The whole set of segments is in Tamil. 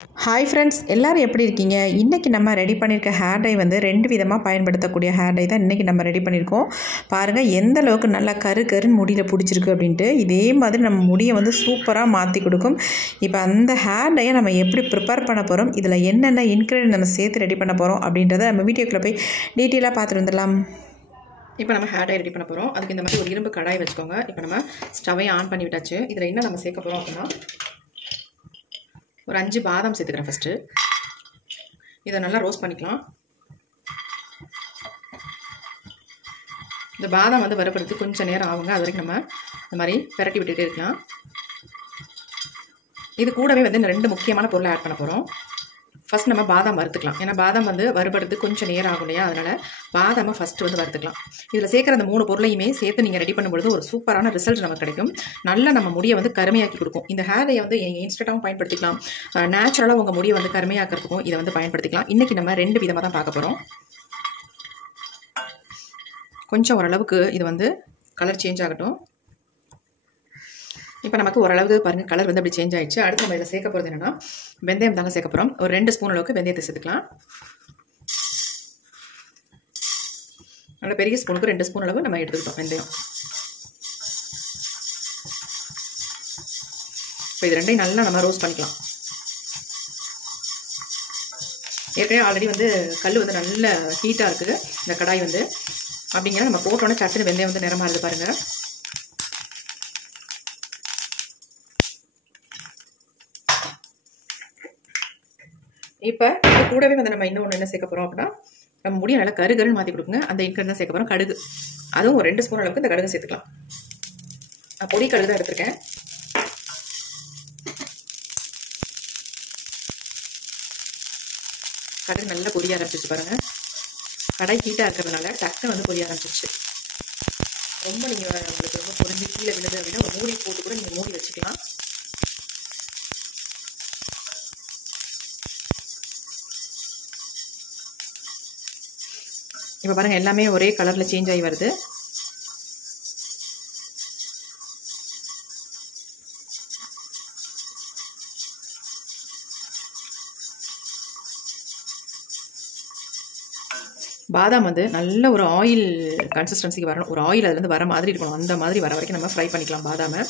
ஹாய் ஃப்ரெண்ட்ஸ், எல்லோரும் எப்படி இருக்கீங்க? இன்றைக்கி நம்ம ரெடி பண்ணியிருக்க ஹேர் டை வந்து 2 விதமாக பயன்படுத்தக்கூடிய ஹேர் டை தான் இன்றைக்கி நம்ம ரெடி பண்ணியிருக்கோம். பாருங்கள் எந்த அளவுக்கு நல்லா கருன்னு முடியில் பிடிச்சிருக்கு அப்படின்ட்டு. இதே மாதிரி நம்ம முடியை வந்து சூப்பராக மாற்றி கொடுக்கும். இப்போ அந்த ஹேர் டையை நம்ம எப்படி ப்ரிப்பேர் பண்ண போகிறோம், இதில் என்னென்ன இன்க்ரீடியன்ட் நம்ம சேர்த்து ரெடி பண்ண போகிறோம் அப்படின்றத நம்ம வீடியோக்குள்ளே போய் டீட்டெயிலாக பார்த்துட்டு வந்துடலாம். இப்போ நம்ம ஹேர் டை ரெடி பண்ண போகிறோம். அதுக்கு இந்த மாதிரி ஒரு இரும்பு கடாய் வச்சுக்கோங்க. இப்போ நம்ம ஸ்டவ்வை ஆன் பண்ணி விட்டாச்சு. இதில் என்ன நம்ம சேர்க்க போகிறோம் அப்படின்னா, ஒரு 5 பாதாம் சேர்த்துக்கிறேன். ஃபஸ்ட்டு இதை நல்லா ரோஸ்ட் பண்ணிக்கலாம். இந்த பாதாம் வந்து வறுப்படுறதுக்கு கொஞ்சம் நேரம் ஆகுங்க. அது வரைக்கும் நம்ம இந்த மாதிரி பிரட்டி விட்டுகிட்டே இருக்கலாம். இது கூடவே வந்து இந்த 2 முக்கியமான பொருளை ஆட் பண்ண போகிறோம். ஃபஸ்ட் நம்ம பாதாம் வறுத்துக்கலாம். ஏன்னா பாதாம் வந்து வறுபடுறதுக்கு கொஞ்சம் நேரம் ஆகும் இல்லையா, அதனால் பாதாமை ஃபஸ்ட்டு வந்து வறுத்துக்கலாம். இதில் சேர்க்குற அந்த 3 பொருளையுமே சேர்த்து நீங்கள் ரெடி பண்ணும்பொழுது ஒரு சூப்பரான ரிசல்ட் நமக்கு கிடைக்கும். நல்லா நம்ம முடியை வந்து கருமையாக்கி கொடுக்கும். இந்த ஹேரை வந்து இன்ஸ்டண்ட்டாகவும் பயன்படுத்திக்கலாம், நேச்சுரலாக உங்கள் முடியை வந்து கருமையாக்கிறதுக்கும் இதை வந்து பயன்படுத்திக்கலாம். இன்றைக்கி நம்ம 2 விதமாக தான் பார்க்க போகிறோம். கொஞ்சம் ஓரளவுக்கு இது வந்து கலர் சேஞ்ச் ஆகட்டும். இப்போ நமக்கு ஓரளவுக்கு பாருங்கள் கலர் வந்து அப்படி சேஞ்ச் ஆகிடுச்சு. அடுத்து நம்ம இதில் சேர்க்க போகிறது என்னென்னா, வெந்தயம் தாங்க சேர்க்க போகிறோம். ஒரு 2 ஸ்பூன் அளவுக்கு வெந்தயத்தை சேர்த்துக்கலாம். நல்ல பெரிய ஸ்பூனுக்கு 2 ஸ்பூன் அளவு நம்ம எடுத்துக்கிட்டோம் வெந்தயம். இப்போ இது ரெண்டையும் நல்லா நம்ம ரோஸ்ட் பண்ணிக்கலாம். ஏற்கனவே ஆல்ரெடி வந்து கல் வந்து நல்ல ஹீட்டாக இருக்குது இந்த கடாய் வந்து. அப்படிங்கிற நம்ம போட்டோன்னே சட்டுன்னு வெந்தயம் வந்து நிறமாக இருக்குது பாருங்கள். இப்போ இது கூடவே வந்து நம்ம இன்னொன்று என்ன சேர்க்க போகிறோம் அப்படின்னா, நம்ம முடியை நல்லா கருன்னு மாற்றி கொடுக்குங்க. அந்த இன்க்ரீடியன்ட் தான் சேர்க்க போகிறோம். கடுகு, அதுவும் ஒரு 2 ஸ்பூன் அளவுக்கு இந்த கடுகு சேர்த்துக்கலாம். நான் பொடி கடுகு தான் எடுத்திருக்கேன். கடுகு நல்லா பொரிய ஆரம்பிச்சிச்சு பாருங்கள். கடாய் ஹீட்டாக இருக்கிறதுனால டக்குன்னு வந்து பொரிய ஆரம்பிச்சிச்சு. ரொம்ப நீங்கள் உங்களுக்கு ரொம்ப பொரிஞ்சு கீழே விழுது அப்படின்னா ஒரு மூடி போட்டு கூட நீங்கள் மூடி வச்சுக்கலாம். இப்போ பாருங்கள் எல்லாமே ஒரே கலரில் சேஞ்ச் ஆகி வருது. பாதாம் வந்து நல்ல ஒரு ஆயில் கன்சிஸ்டன்சிக்கு வரணும். ஒரு ஆயில் அதுலேருந்து வர மாதிரி இருக்கணும். அந்த மாதிரி வர வரைக்கும் நம்ம ஃப்ரை பண்ணிக்கலாம் பாதாமை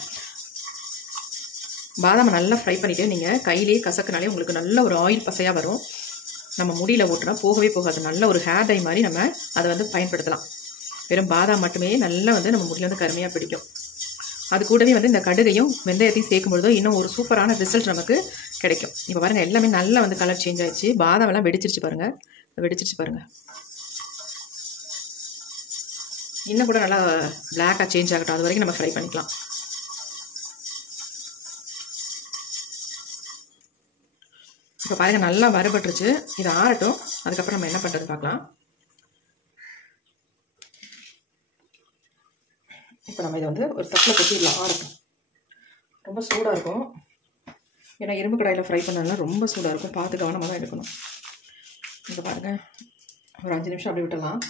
நல்லா ஃப்ரை பண்ணிவிட்டு நீங்கள் கையிலேயே கசக்குனாலே உங்களுக்கு நல்ல ஒரு ஆயில் பசையாக வரும். நம்ம முடியில் ஓட்டுனா போகவே போகாது. நல்ல ஒரு ஹேர் டை மாதிரி நம்ம அதை வந்து பயன்படுத்தலாம். வெறும் பாதாம் மட்டுமே நல்லா வந்து நம்ம முடியில் வந்து கருமையாக பிடிக்கும். அது கூடவே வந்து இந்த கடுகையும் வெந்தயத்தையும் சேர்க்கும்பொழுதோ இன்னும் ஒரு சூப்பரான ரிசல்ட் நமக்கு கிடைக்கும். இப்போ பாருங்கள் எல்லாமே நல்லா வந்து கலர் சேஞ்ச் ஆகிடுச்சு. பாதாம் எல்லாம் வெடிச்சிருச்சு பாருங்கள். இன்னும் கூட நல்லா பிளாக்காக சேஞ்ச் ஆகட்டும். அது வரைக்கும் நம்ம ஃப்ரை பண்ணிக்கலாம். இப்போ பாருங்கள் நல்லா வறுபட்டுருச்சு. இது ஆறட்டும். அதுக்கப்புறம் நம்ம என்ன பண்ணுறது பார்க்கலாம். இப்போ நம்ம இதை வந்து ஒரு தட்டில் கொட்டிடலாம். ஆறட்டும். ரொம்ப சூடாக இருக்கும். ஏன்னா இரும்பு கடாயில் ஃப்ரை பண்ணலாம் ரொம்ப சூடாக இருக்கும். பார்த்து கவனமாக தான் எடுக்கணும். இப்போ பாருங்கள் ஒரு 5 நிமிஷம் அப்படி விட்டுடலாம்.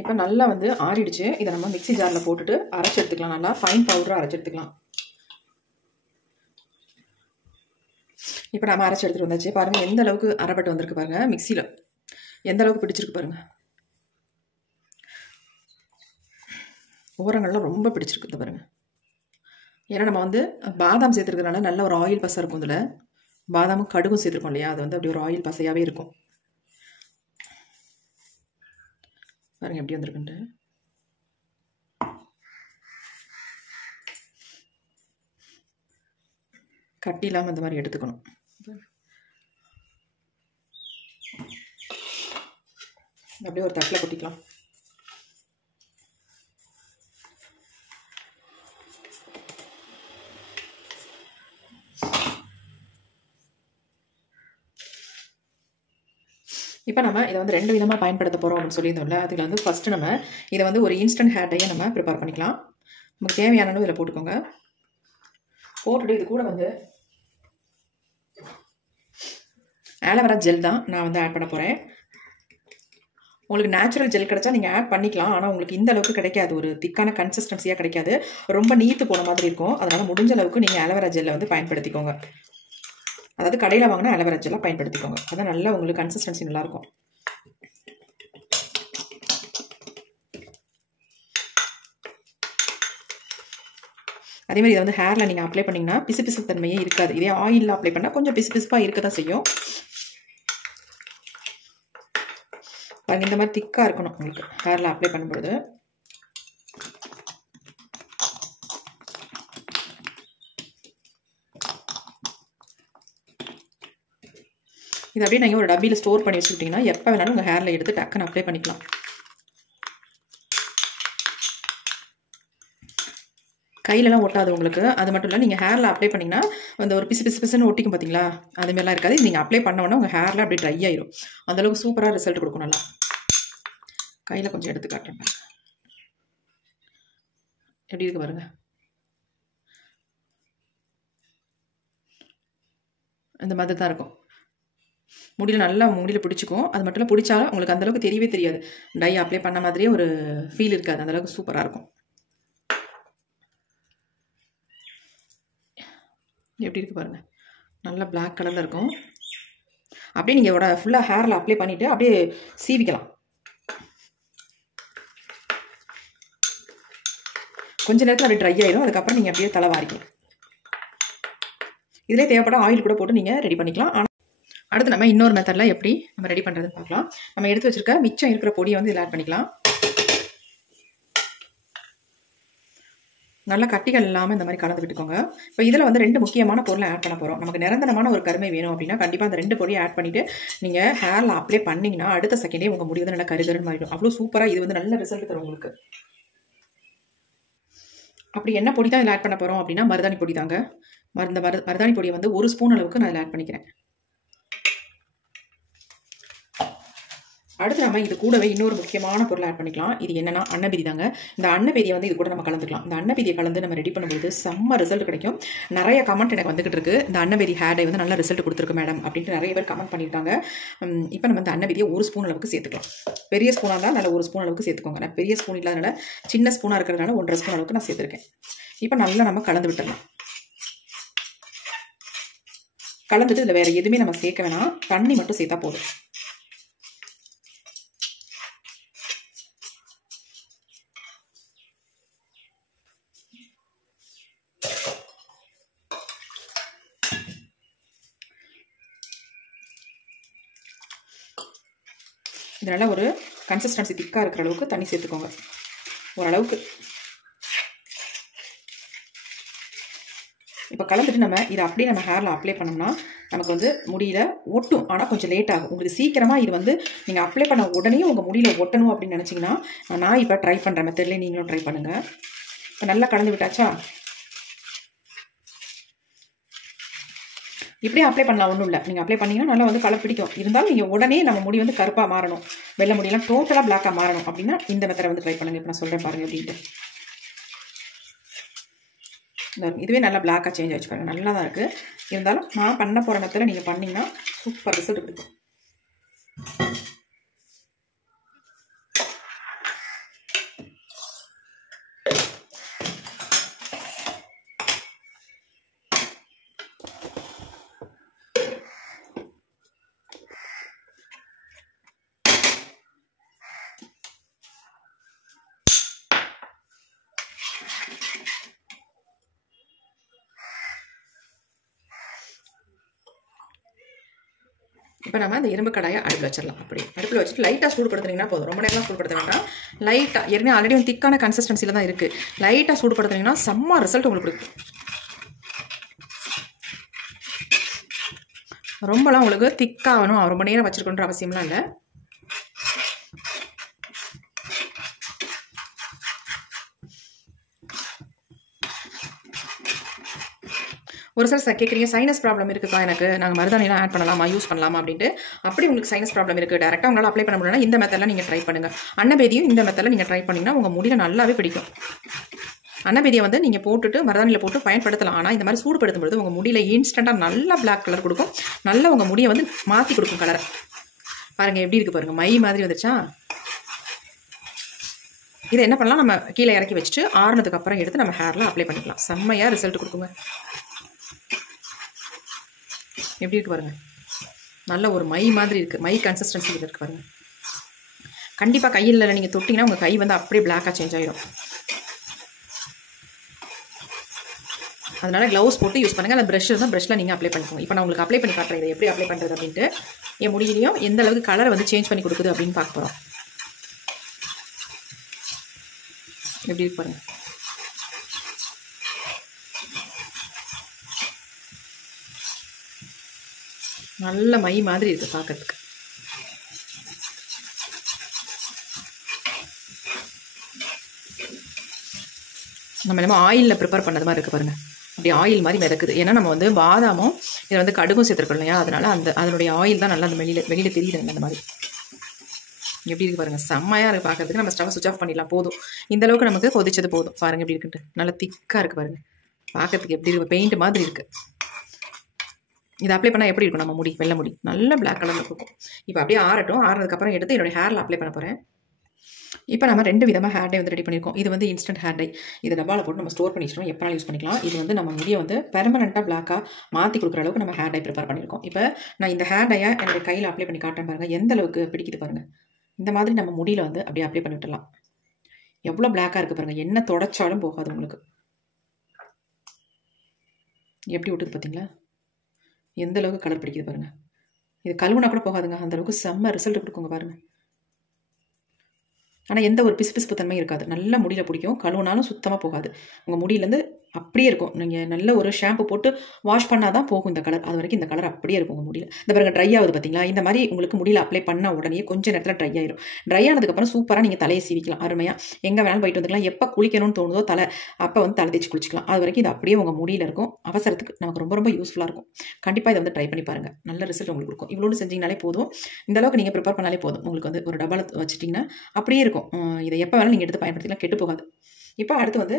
இப்போ நல்லா வந்து ஆறிடுச்சு. இதை நம்ம மிக்ஸி ஜாரில் போட்டுட்டு அரைச்சி எடுத்துக்கலாம். நல்லா ஃபைன் பவுடராக அரைச்சி எடுத்துக்கலாம். இப்போ நம்ம அரைச்சி எடுத்துகிட்டு வந்தாச்சு. பாருங்கள் எந்த அளவுக்கு அரைப்பட்டு வந்திருக்கு பாருங்கள். மிக்சியில் எந்த அளவுக்கு பிடிச்சிருக்கு பாருங்கள். ஓரங்கள்லாம் ரொம்ப பிடிச்சிருக்கு பாருங்கள். ஏன்னா நம்ம வந்து பாதாம் சேர்த்துருக்கிறதுனால நல்ல ஒரு ஆயில் பசை இருக்கும். இதில் பாதாமும் கடுகும் சேர்த்துருக்கோம் இல்லையா, அது வந்து அப்படி ஒரு ஆயில் பசையாகவே இருக்கும். பாருங்கள் எப்படி வந்திருக்குன்ட்டு. கட்டி இல்லாமல் இந்த மாதிரி எடுத்துக்கணும். அப்படியே ஒரு தட்டில் கொட்டிக்கலாம். இப்போ நம்ம இதை வந்து 2 விதமாக பயன்படுத்த போகிறோம் அப்படின்னு சொல்லியிருந்தோம்ல. அதில் வந்து ஃபஸ்ட்டு நம்ம இதை வந்து ஒரு இன்ஸ்டன்ட் ஹேர் டையை நம்ம ப்ரிப்பேர் பண்ணிக்கலாம். நமக்கு தேவையான அளவு இதில் போட்டுக்கோங்க. போட்டுட்டு இது கூட வந்து ஆலோவேரா ஜெல் தான் நான் வந்து ஆட் பண்ண போகிறேன். உங்களுக்கு நேச்சுரல் ஜெல் கிடைச்சா நீங்கள் ஆட் பண்ணிக்கலாம். ஆனால் உங்களுக்கு இந்த அளவுக்கு கிடைக்காது, ஒரு திக்கான கன்சிஸ்டன்சியாக கிடைக்காது, ரொம்ப நீத்து போன மாதிரி இருக்கும். அதனால் முடிஞ்ச அளவுக்கு நீங்கள் அலோவேரா ஜெல்லை வந்து பயன்படுத்திக்கோங்க. அதாவது கடையில் வாங்கினா அலோவேரா ஜெல்லாக பயன்படுத்திக்கோங்க. அதான் நல்லா உங்களுக்கு கன்சிஸ்டன்சி நல்லாயிருக்கும். அதேமாதிரி இதை வந்து ஹேரில் நீங்கள் அப்ளை பண்ணிங்கன்னா பிசு தன்மையே இருக்காது. இதே ஆயிலில் அப்ளை பண்ணால் கொஞ்சம் பிசுப்பாக இருக்க தான் செய்யும். பாருங்க, இந்த மாதிரி திக்காக இருக்கணும் உங்களுக்கு ஹேரில் அப்ளை பண்ணும்போது. இது அப்படியே நீங்கள் ஒரு டப்பியில் ஸ்டோர் பண்ணி வச்சுக்கிட்டிங்கன்னா எப்போ வேணாலும் உங்கள் ஹேரில் எடுத்து டக்குன்னு அப்ளை பண்ணிக்கலாம். கையிலலாம் ஒட்டாது உங்களுக்கு. அது மட்டும் இல்லை, நீங்கள் ஹேரில் அப்ளை பண்ணிங்கன்னா அந்த ஒரு பிசுன்னு ஒட்டிக்கும் பார்த்தீங்களா, அதுமாரிலாம் இருக்காது. நீங்கள் அப்ளை பண்ண உடனே உங்கள் ஹேரில் அப்படியே ட்ரை ஆயிடும். அந்தளவுக்கு சூப்பராக ரிசல்ட் கொடுக்கும். நல்லா கையில் கொஞ்சம் எடுத்து காட்டுறேன், எப்படி இருக்கு பாருங்க. இந்த மாதிரி தான் இருக்கும். முடியல நல்லா முடியல பிடிச்சிக்கும். அது மட்டும் இல்லை, பிடிச்சாலும் உங்களுக்கு அந்தளவுக்கு தெரியவே தெரியாது. டை அப்ளை பண்ண மாதிரியே ஒரு ஃபீல் இருக்காது. அந்தளவுக்கு சூப்பராக இருக்கும். எப்படி இருக்குது பாருங்கள், நல்லா பிளாக் கலரில் இருக்கும். அப்படியே நீங்கள் ஃபுல்லாக ஹேரில் அப்ளை பண்ணிவிட்டு அப்படியே சீவிக்கலாம். கொஞ்ச நேரத்தில் அப்படியே ட்ரை ஆயிடும். அதுக்கப்புறம் நீங்கள் அப்படியே தலை வாரிக்கலாம். இதிலே தேவைப்பட ஆயில் கூட போட்டு நீங்கள் ரெடி பண்ணிக்கலாம். ஆனால் அடுத்து நம்ம இன்னொரு மெத்தடில் எப்படி நம்ம ரெடி பண்ணுறதுன்னு பார்க்கலாம். நம்ம எடுத்து வச்சுருக்க மிச்சம் இருக்கிற பொடியை வந்து இதில் ஆட் பண்ணிக்கலாம். நல்லா கட்டிகள் இல்லாமல் இந்த மாதிரி கலந்து விட்டுக்கோங்க. இப்போ இதில் வந்து 2 முக்கியமான பொருளை ஆட் பண்ண போகிறோம். நமக்கு நிரந்தரமான ஒரு கருமை வேணும் அப்படின்னா கண்டிப்பாக அந்த 2 பொடியை ஆட் பண்ணிவிட்டு நீங்கள் ஹேரில் அப்ளை பண்ணிங்கன்னா அடுத்த செகண்டே உங்கள் முடி வந்து நல்லா கருகருன்னு மாறிடும். அவ்வளோ சூப்பராக இது வந்து நல்ல ரிசல்ட் தரும் உங்களுக்கு. அப்படி என்ன பொடி தான் இதில் ஆட் பண்ண போகிறோம் அப்படின்னா மருதாணி பொடி தாங்க. மருதாணி பொடியை வந்து 1 ஸ்பூன் அளவுக்கு நான் இதில் ஆட் பண்ணிக்கிறேன். அடுத்து நம்ம இது கூடவே இன்னொரு முக்கியமான பொருள் ஆட் பண்ணிக்கலாம். இது என்னன்னா அன்னபேதி தாங்க. இந்த அன்னபேதியை வந்து இது கூட நம்ம கலந்துக்கலாம். இந்த அன்னபேதியை கலந்து நம்ம ரெடி பண்ணும்போது செம்ம ரிசல்ட் கிடைக்கும். நிறைய கமெண்ட் எனக்கு வந்துகிட்டு இருக்கு, இந்த அன்னபேதி ஹேர் டை வந்து நல்ல ரிசல்ட் கொடுத்துருக்கு மேடம் அப்படின்ட்டு நிறைய பேர் கமெண்ட் பண்ணியிருக்காங்க. இப்போ நம்ம இந்த அன்னபேதியை 1 ஸ்பூன் அளவுக்கு சேர்த்துக்கலாம். பெரிய ஸ்பூனாக இருந்தால் நல்லா 1 ஸ்பூன் அளவுக்கு சேர்த்துக்கோங்க. நான் பெரிய ஸ்பூன் இல்லாதனால சின்ன ஸ்பூனாக இருக்கிறதுனால 1.5 ஸ்பூன் அளவுக்கு நான் சேர்த்துருக்கேன். இப்போ நல்லா நம்ம கலந்து விட்டுடலாம். கலந்துட்டு இதில் வேறு எதுவுமே நம்ம சேர்க்க வேணாம், தண்ணி மட்டும் சேர்த்தா போதும். இதனால் ஒரு கன்சிஸ்டன்சி திக்காக இருக்கிற அளவுக்கு தண்ணி சேர்த்துக்கோங்க. ஓரளவுக்கு இப்போ கலந்துட்டு நம்ம இதை அப்படியே நம்ம ஹேரில் அப்ளை பண்ணோம்னா நமக்கு வந்து முடியல ஒட்டும். ஆனால் கொஞ்சம் லேட் ஆகும். உங்களுக்கு சீக்கிரமாக இது வந்து நீங்கள் அப்ளை பண்ண உடனே உங்கள் முடியல ஒட்டணும் அப்படின்னு நினச்சிங்கன்னா நான் இப்போ ட்ரை பண்ணுற மெத்தட்லேயே நீங்களும் ட்ரை பண்ணுங்கள். இப்போ நல்லா கலந்து விட்டாச்சா, இப்படியே அப்ளை பண்ணலாம். ஒன்றும் இல்லை, நீங்கள் அப்ளை பண்ணிங்கன்னா நல்லா வந்து கலர் பிடிக்கும். இருந்தாலும் நீங்கள் உடனே நம்ம முடி வந்து கருப்பாக மாறணும், வெள்ளை முடியெல்லாம் டோட்டலாக பிளாக்காக மாறணும் அப்படின்னா இந்த மெத்தடை வந்து ட்ரை பண்ணுங்கள். இப்போ நான் சொல்கிறேன் பாருங்கள் அப்படின்ட்டு. இதுவே நல்லா பிளாக்காக சேஞ்ச் ஆகிடுச்சு பாருங்கள், நல்லா தான் இருக்குது. இருந்தாலும் நான் பண்ண போகிற மெத்தடில் நீங்கள் பண்ணிங்கன்னா சூப்பர் ரிசல்ட் கொடுக்கும். இப்போ நம்ம அந்த இரும்பு கடாயை அடுப்பில் வச்சிடலாம். அப்படி அடுப்பில் வச்சுட்டு லைட்டாக சூடுபடுத்துனீங்கன்னா போதும். ரொம்ப நேரம் சூடுபடுத்த வேண்டாம். லைட்டாக ஏற்கனவே ஆல்ரெடி வந்து திக்கான கன்சிஸ்டன்சியில் தான் இருக்குது. லைட்டாக சூடுபடுத்துனீங்கன்னா செம்ம ரிசல்ட் உங்களுக்கு கொடுக்கும். ரொம்பலாம் உங்களுக்கு திக்காகணும், ரொம்ப நேரம் வச்சுருக்கணுன்ற அவசியம்லாம் இல்லை. ஒரு சில கேட்குறீங்க சைனஸ் ப்ராப்ளம் இருக்குப்பா எனக்கு, நாங்கள் மருதாணிலாம் ஆட் பண்ணலாமா, யூஸ் பண்ணலாமா அப்படின்ட்டு. அப்படி உங்களுக்கு சைனஸ் ப்ராப்ளம் இருக்குது, டேரெக்டாக உங்களால் அப்ளை பண்ண முடியலன்னா இந்த மெத்தடில் நீங்கள் ட்ரை பண்ணுங்கள். அன்னபேதியும் இந்த மெத்தடில் நீங்கள் ட்ரை பண்ணிங்கன்னா உங்கள் முடியில் நல்லாவே பிடிக்கும். அன்னபேதியை வந்து நீங்கள் போட்டுட்டு மருதாணியில் போட்டு பயன்படுத்தலாம். ஆனால் இந்த மாதிரி சூடுபடுத்தும்போது உங்கள் முடியில் இன்ஸ்டண்ட்டாக நல்லா பிளாக் கலர் கொடுக்கும். நல்லா உங்கள் முடியை வந்து மாற்றி கொடுக்கும் கலரை. பாருங்கள் எப்படி இருக்குது பாருங்கள், மை மாதிரி வந்துருச்சா. இதை என்ன பண்ணலாம், நம்ம கீழே இறக்கி வச்சுட்டு ஆறுனதுக்கு அப்புறம் எடுத்து நம்ம ஹேரில் அப்ளை பண்ணிக்கலாம். செம்மையாக ரிசல்ட் கொடுக்குங்க. எப்படி இருக்கு பாருங்கள், நல்ல ஒரு மை மாதிரி இருக்குது, மை கன்சிஸ்டன்சி இருக்குது பாருங்கள். கண்டிப்பாக கையில் நீங்கள் தொட்டிங்கன்னா உங்கள் கை வந்து அப்படியே பிளாக்காக சேஞ்ச் ஆகிடும். அதனால் க்ளவுஸ் போட்டு யூஸ் பண்ணுங்கள். அந்த ப்ரஷ் தான் ப்ரஷில் நீங்கள் அப்ளை பண்ணிக்கோங்க. இப்போ நான் உங்களுக்கு அப்ளை பண்ணி காட்டுறேன் இதை எப்படி அப்ளை பண்ணுறது அப்படின்ட்டு. என் முடியிலையும் எந்த அளவுக்கு கலரை வந்து சேஞ்ச் பண்ணி கொடுக்குது அப்படின்னு பார்க்க போகிறோம். எப்படி இருக்கு பாருங்கள். நல்ல மை மாதிரி இருக்குது பார்க்கறதுக்கு. நம்ம என்னமோ ஆயிலில் ப்ரிப்பேர் பண்ணது மாதிரி இருக்குது பாருங்கள். அப்படி ஆயில் மாதிரி மிதக்குது. ஏன்னா நம்ம வந்து பாதாமும் இதில் வந்து கடுகும் சேர்த்துருக்கோம் இல்லையா, அதனால் அதனுடைய ஆயில் தான் நல்லா அந்த வெளியில் தெரியுது அந்த மாதிரி. எப்படி இருக்குது பாருங்கள், செம்மையாக இருக்குது பார்க்கறதுக்கு. நம்ம ஸ்டவ் சுவிட்ச் ஆஃப் பண்ணிடலாம். போதும், இந்தளவுக்கு நமக்கு கொதிச்சது போதும். பாருங்கள் எப்படி இருக்குன்ட்டு, நல்லா திக்காக இருக்குது பாருங்கள். பார்க்கறதுக்கு எப்படி இருக்குது, பெயிண்ட் மாதிரி இருக்குது. இதை அப்ளை பண்ணால் எப்படி இருக்கும் நம்ம முடி, வெள்ளை முடி நல்ல பிளாக் கலரில் இருக்கும். இப்போ அப்படியே ஆறட்டும். ஆறுனதுக்கப்புறம் எடுத்து என்னுடைய ஹேரில் அப்ளை பண்ண போகிறேன். இப்போ நம்ம 2 விதமாக ஹேர் டை வந்து ரெடி பண்ணியிருக்கோம். இது வந்து இன்ஸ்டன்ட் ஹேர் டை. இதை டப்பாவில் போட்டு நம்ம ஸ்டோர் பண்ணி வச்சிட்டோம், எப்போனாலும் யூஸ் பண்ணிக்கலாம். இது வந்து நம்ம முடியை வந்து பெர்மனெண்ட்டாக பிளாக்காக மாற்றி கொடுக்குற அளவுக்கு நம்ம ஹேர் டை ப்ரிப்பேர் பண்ணியிருக்கோம். இப்போ நான் இந்த ஹேர் டையை என்னுடைய கையில் அப்ளை பண்ணி காட்டுறேன் பாருங்கள், எந்த அளவுக்கு பிடிக்குது பாருங்கள். இந்த மாதிரி நம்ம முடியில் வந்து அப்படியே அப்ளை பண்ணி விட்டுடலாம். எவ்வளோ பிளாக்காக இருக்குது பாருங்கள், என்ன தொடச்சாலும் போகாது உங்களுக்கு. எப்படி விட்டுது பார்த்தீங்களா, எந்த அளவுக்கு கலர் பிடிக்குது பாருங்கள். இது கழுவுனா கூட போகாதுங்க, அந்தளவுக்கு செம்ம ரிசல்ட் கொடுக்குங்க பாருங்கள். ஆனால் எந்த ஒரு பிசுபிசுப்பு தன்மையும் இருக்காது. நல்ல முடியில் பிடிக்கும், கழுவுனாலும் சுத்தமாக போகாது. உங்கள் முடியிலேருந்து அப்படியே இருக்கும். நீங்கள் நல்ல ஒரு ஷாம்பு போட்டு வாஷ் பண்ணால் தான் போகும் இந்த கலர். அது வரைக்கும் இந்த கலர் அப்படியே இருக்கும் உங்கள் முடியில். இந்த பிறகு ட்ரை ஆகுது பார்த்தீங்களா, இந்த மாதிரி உங்களுக்கு முடியில் அப்ளை பண்ண உடனே கொஞ்சம் நேரத்தில் ட்ரை ஆயிடும். ட்ரை ஆனதுக்கப்புறம் சூப்பராக நீங்கள் தலையை சீவிக்கலாம். அருமையாக எங்கே வேணாலும் போயிட்டு வந்துக்கலாம். எப்போ குளிக்கணும்னு தோணுதோ அப்போ வந்து தலை தேய்ச்சி குளிச்சிக்கலாம். அது வரைக்கும் இது அப்படியே உங்கள் முடியில் இருக்கும். அவசரத்துக்கு நமக்கு ரொம்ப ரொம்ப யூஸ்ஃபுல்லாக இருக்கும். கண்டிப்பாக இதை வந்து ட்ரை பண்ணி பாருங்கள், நல்ல ரிசல்ட் உங்களுக்கு கொடுக்கும். இவ்வளோ செஞ்சிங்கனாலே போதும், இந்த அளவுக்கு நீங்கள் ப்ரிப்பேர் பண்ணாலே போதும். உங்களுக்கு வந்து ஒரு டப்பாவில் வச்சுட்டிங்கன்னா அப்படியே இருக்கும். இதை எப்போ வேணாலும் நீங்கள் எடுத்து பயன்படுத்திக்கலாம், கெட்டு போகாது. இப்போ அடுத்து வந்து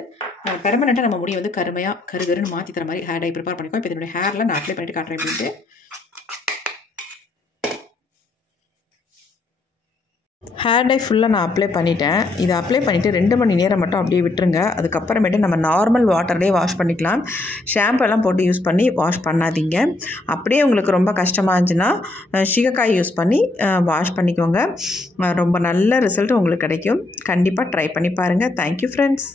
பெர்மனெண்ட்டாக நம்ம முடியை வந்து கருகருன்னு மாற்றி தர மாதிரி ஹேர் டை ப்ரிப்பேர் பண்ணிக்கோ. இப்போ இதனுடைய ஹேரில் நான் அப்ளை பண்ணிட்டு காட்டுறேன் அப்படின்ட்டு. ஹேர் டை ஃபுல்லாக நான் அப்ளை பண்ணிட்டேன். இதை அப்ளை பண்ணிவிட்டு 2 மணி நேரம் மட்டும் அப்படியே விட்டுருங்க. அதுக்கப்புறமேட்டு நம்ம நார்மல் வாட்டர்லேயே வாஷ் பண்ணிக்கலாம். ஷாம்பெல்லாம் போட்டு யூஸ் பண்ணி வாஷ் பண்ணாதீங்க. அப்படியே உங்களுக்கு ரொம்ப கஷ்டமாக இருந்துச்சுன்னா சீகக்காய் யூஸ் பண்ணி வாஷ் பண்ணிக்கோங்க. ரொம்ப நல்ல ரிசல்ட் உங்களுக்கு கிடைக்கும். கண்டிப்பாக ட்ரை பண்ணி பாருங்கள். Thank you friends.